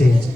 Stage.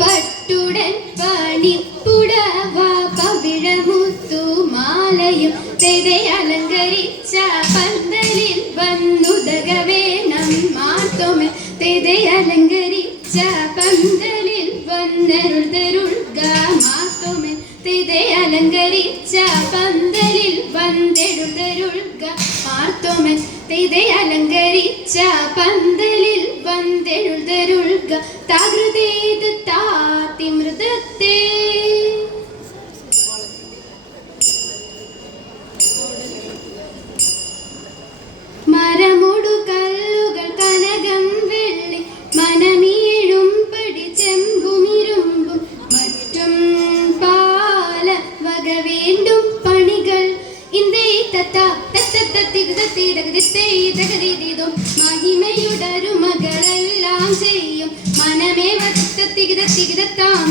പട്ടുടൻ പണിപ്പുടവ പവിഴമുത്തുമാലയും തെതെ അലങ്കരിച്ച പന്തലിൽ വന്നുദക വേണം മാത്തോമൻ തെതെ അലങ്കരിച്ച പന്തലിൽ വന്നരുൾ തരുൾക മാത്തോമൻ തെതെ അലങ്കരിച്ച പന്തലിൽ വന്നെരുൾ തരുൾക മാത്തോമൻ തെതെ അലങ്കരിച്ച പന്തലിൽ വന്നെരുൾ തരുൾക താകൃതേത് താതി മൃദത്തെ മരമൊടു കല്ലുകൾ കനകം വെള്ളി മനമീഴും പടി ചെമ്പുമിരുമ്പും മറ്റും പാല വക വേണ്ടും പണികൾ ഇന്ദേ തത്ത മഹിമയുടരുമകളെല്ലാം ചെയ്യും മനമേ തികിതത്താം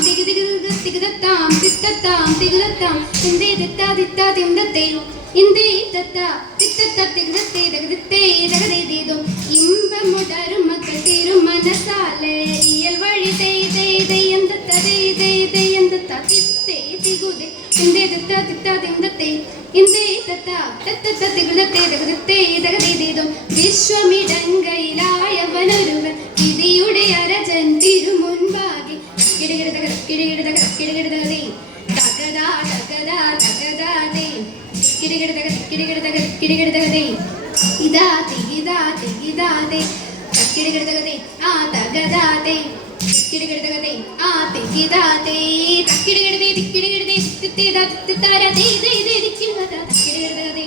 തികിതത്താം തിത്തത്താം തികിതത്താം ഇന്ദേ തിത്താ തിത്താ തിന്തത്തെ ഇന്ദേ തത്ത തിത്തത്ത തികിതത്തെ തകതിത്തേ തകതിതീതും ഇമ്പമുടരും മക്കൾ തിരുമനസാലെ ഇയൽ വഴി തെയ്യന്തത്ത തിത്തേ തികുതേ ഇന്ദേ തിത്താ തിത്താ തിന്തത്തെ ഇന്ദേ തത്ത തത്ത തികിതത്തെ തകതിത്തേ തകതിതീതും വിശ്വമിടങ്കയിലായവനൊരുവൻ വിധിയുടെ അരജൻ തിരുമുൻപാകെ കിടികിടതകതേ തകതാ തകതാ തകതാതേ കിടികിടതകതേ ഇതാ തികിതാതേ കിടികിടതകതേ ആ തകതാതേ കിടികിടതകതേ ആ തികിതാതേ തക്കിടികിടതേ തിക്കിടികിടതേ തിത്തിതാ തിത്താരതേ കിടികിടതകതേ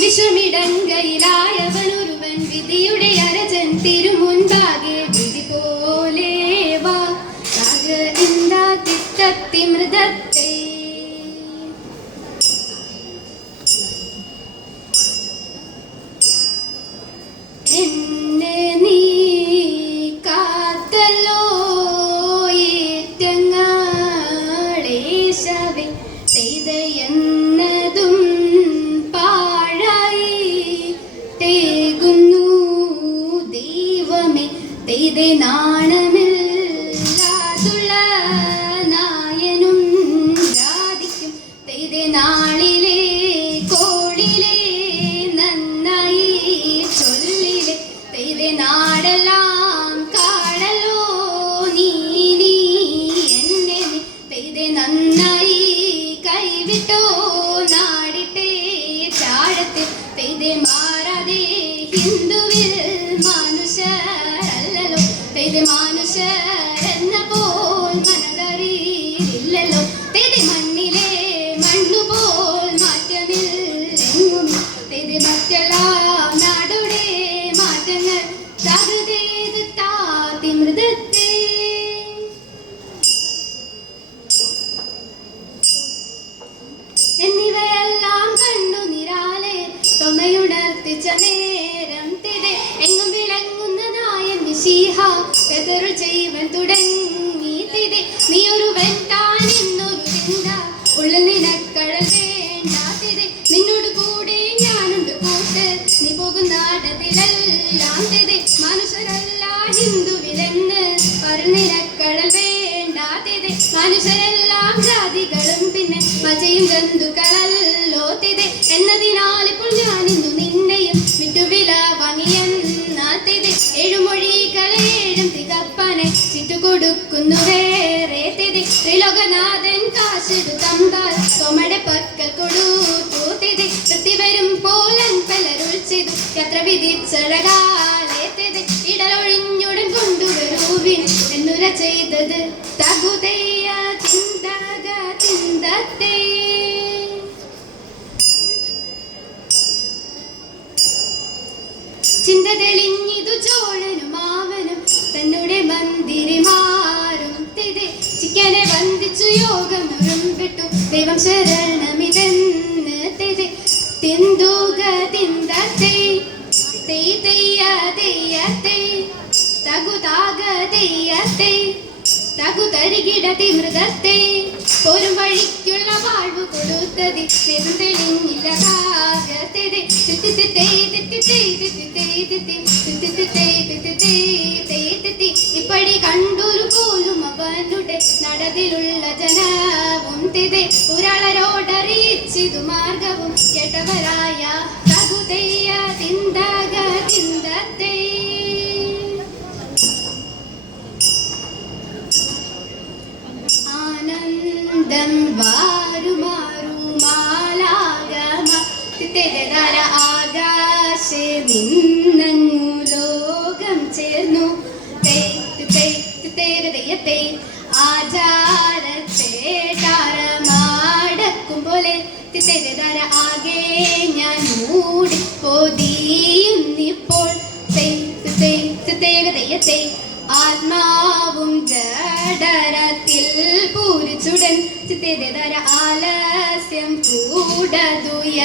വിശ്വമിടങ്കയിലായവനൊരുവൻ വിധിയുടെ അരജൻ തിരുമുൻപാകെ വിധി പോലെ വാ തിത്തത്തി മൃദത്തെ എന്നെ നീ കാത്തല്ലോ ഏറ്റങ്ങളേശവേ ചെയ്തയെന്നതും പാഴായി തേകുന്നു ദൈവമേ തെയ്തെ നാണമില്ലാതുള്ള നായനും ഉദിച്ച നേരം തിരെ എങ്ങും വിളങ്ങുന്ന നായൻ മിശിഹ എതിരു ചെയ്യുവൻ തുടങ്ങി തിരെ നീ ഒരുവൻ താൻ എന്നൊരു ചിന്ത ഉള്ളിൽ നിനക്കഴൽ വേണ്ട തിരെ നിന്നോട് കൂടെ ഞാനുണ്ട് കൂട്ട് നീ പോകുന്നാടതിലെല്ലാം തിരെ മനുഷ്യരല്ല ഹിന്ദുവിലെന്ന് ഒരു നിനക്കഴൽ വേണ്ട തിരെ മനുഷ്യരെല്ലാം ജാതികളും പിന്നെ മജയും ജന്തുക്കളല്ലോ തിരെ എന്നതിനാൽ ഇപ്പോൾ ഞാൻ ഇന്നു നിന്നെയും വിട്ടുവില വാങ്ങിയെന്നാത്തിരെ ഏഴുമൊഴികളെ ഏഴും തികപ്പനെ ചിറ്റുകൊടുക്കുന്നു വേറെ തിരെ ത്രിലോകനാഥൻ കാശെടുത്തമ്പാൽ തോമടെ പക്കൽ കൊടുത്തു തിരെ തൃപ്തി വരും പോലൻ പലരുൾ ചെയ്തു യാത്ര വിധിച്ചഴകാലെ തിരെ ഇടലൊഴിഞ്ഞുടൻ കൊണ്ടുവരുവിൻ എന്നുര ചെയ്തത് തകുതയ്യ ചിന്തക ചിന്തത്തെ ചിന്ത തെളിഞ്ഞിതു ചോഴനും മാവനും തന്നുടെ മന്ദിരിമാരും തിരെ ചിക്കനെ വന്ദിച്ചു യോഗമുറും വിട്ടു ദൈവം ശരണമിതെന്ന് തിരെ തിന്തുക തിന്തത്തെ തെയ് തെയ്യ തെയ്യത്തെ തകുതാക തെയ്യത്തെ തകു തരികിടതി മൃഗത്തെ ഒരു വഴിക്കുള്ള വാഴ്വ് കൊടുത്തതി നെതും തെളിഞ്ഞില്ല കാകത്തെ ഇപ്പടി കണ്ടൊരു പോലും അവനുടെ നടതിലുള്ള ജനവും തിരെ ഒരാളരോടറിയിച്ചിതു മാർഗവും കേട്ടവരായ തകുതയ്യ തിന്തക തിന്തത്തെ ആനന്ദം വാരുമാറുമാലാഗമ തിരതര ആകാശേ നിന്നങ്ങു ലോകം ചേർന്നു തേരതയത്തെ ആചാരത്തേടാരമാടക്കും പോലെ തിരതര ആകെ ഞാൻ മൂടി പൊതിയുന്നിപ്പോൾ തേരതയത്തെ ആത്മാവും ജഡരത്തിൽ പൂരിച്ചുടൻ ചിത്തേതര ആലസ്യം കൂടതുയതുരാജൻ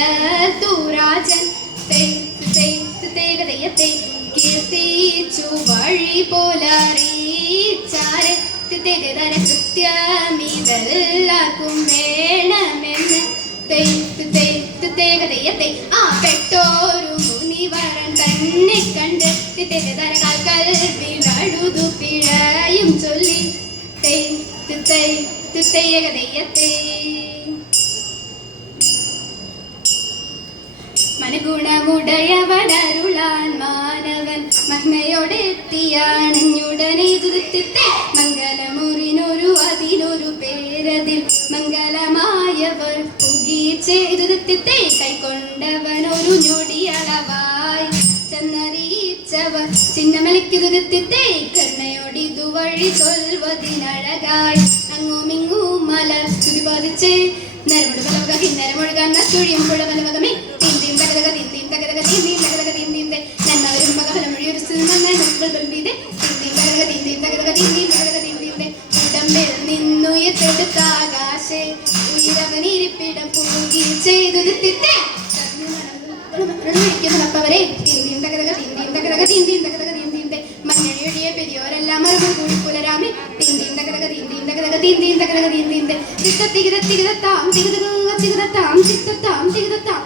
തേകതയത്തെ കീർത്തിച്ചു വഴി പോലറിയിച്ചാരെ തിത്തേതര കൃത്യമിതെല്ലാവർക്കും വേണമെന്ന് തേകതയത്തെ ആ പെട്ടോരു മുനിവരൻ തന്നെ കണ്ട് തിത്തേതര കാൽക്കൽ വിളഴുതു പിഴയും ചൊല്ലി തേകതയത്തെ മനഗുണമുടയവനരുളാൻ മാനവൻ മഹിമയോടെത്തിയാണഞ്ഞുടനെ ദുരിതത്തെ മംഗലമുറിനൊരു അതിനൊരു പേരതിൽ മംഗലമായവർ പുകീച്ചെയ്തുരത്തെ കൈക്കൊണ്ടവനൊരു ഞൊടിയളവായി ചെന്നറിയിച്ചവർ ചിഹ്നമലയ്ക്ക് ദുരിതത്തെ കരുണയോടിതു വഴി ചൊൽവതിനഴകായി അങ്ങുമിങ്ങും മലർ തുതിപാതിച്ച് നരമുട പലവക കിന്നരമൊഴുകാൻ നച്ചുഴിയും പുഴ പലവകമേ തീന്തിയും തകതക തീന്തിയും തകതക തീന്തിയും തകതക തീന്തിയും നന്മവരും പകഫലമൊഴിയൊരു നന്നായി നോക്കുകൾ ബൽബീതെ തീന്തിയും തകതക തീന്തിയും തകതക തീന്തിയും തകതക തീന്തിയും ഉടമ്പിൽ നിന്നുയർത്തെടുത്ത ആകാശേ ഉയരവനിരിപ്പിടം പൂകി ചെയ്തു തിത്തെ ണപ്പവരെ തീന്തിയും തകതക തീന്തിയും തകതക തീന്തിയും തകതക തീന്തിയും മഞ്ഞഴിയൊഴിയെ പെരിയോരെല്ലാം മറുപടി കൂടി പുലരാമേ തീന്തിയും തകതക തീന്തിയും തകതക തീന്തിയും തകതക തീന്തിയും തികതത്തികിതത്തികിതത്താം തികതക ചികിതത്താം ചിത്തത്താം തികതത്താം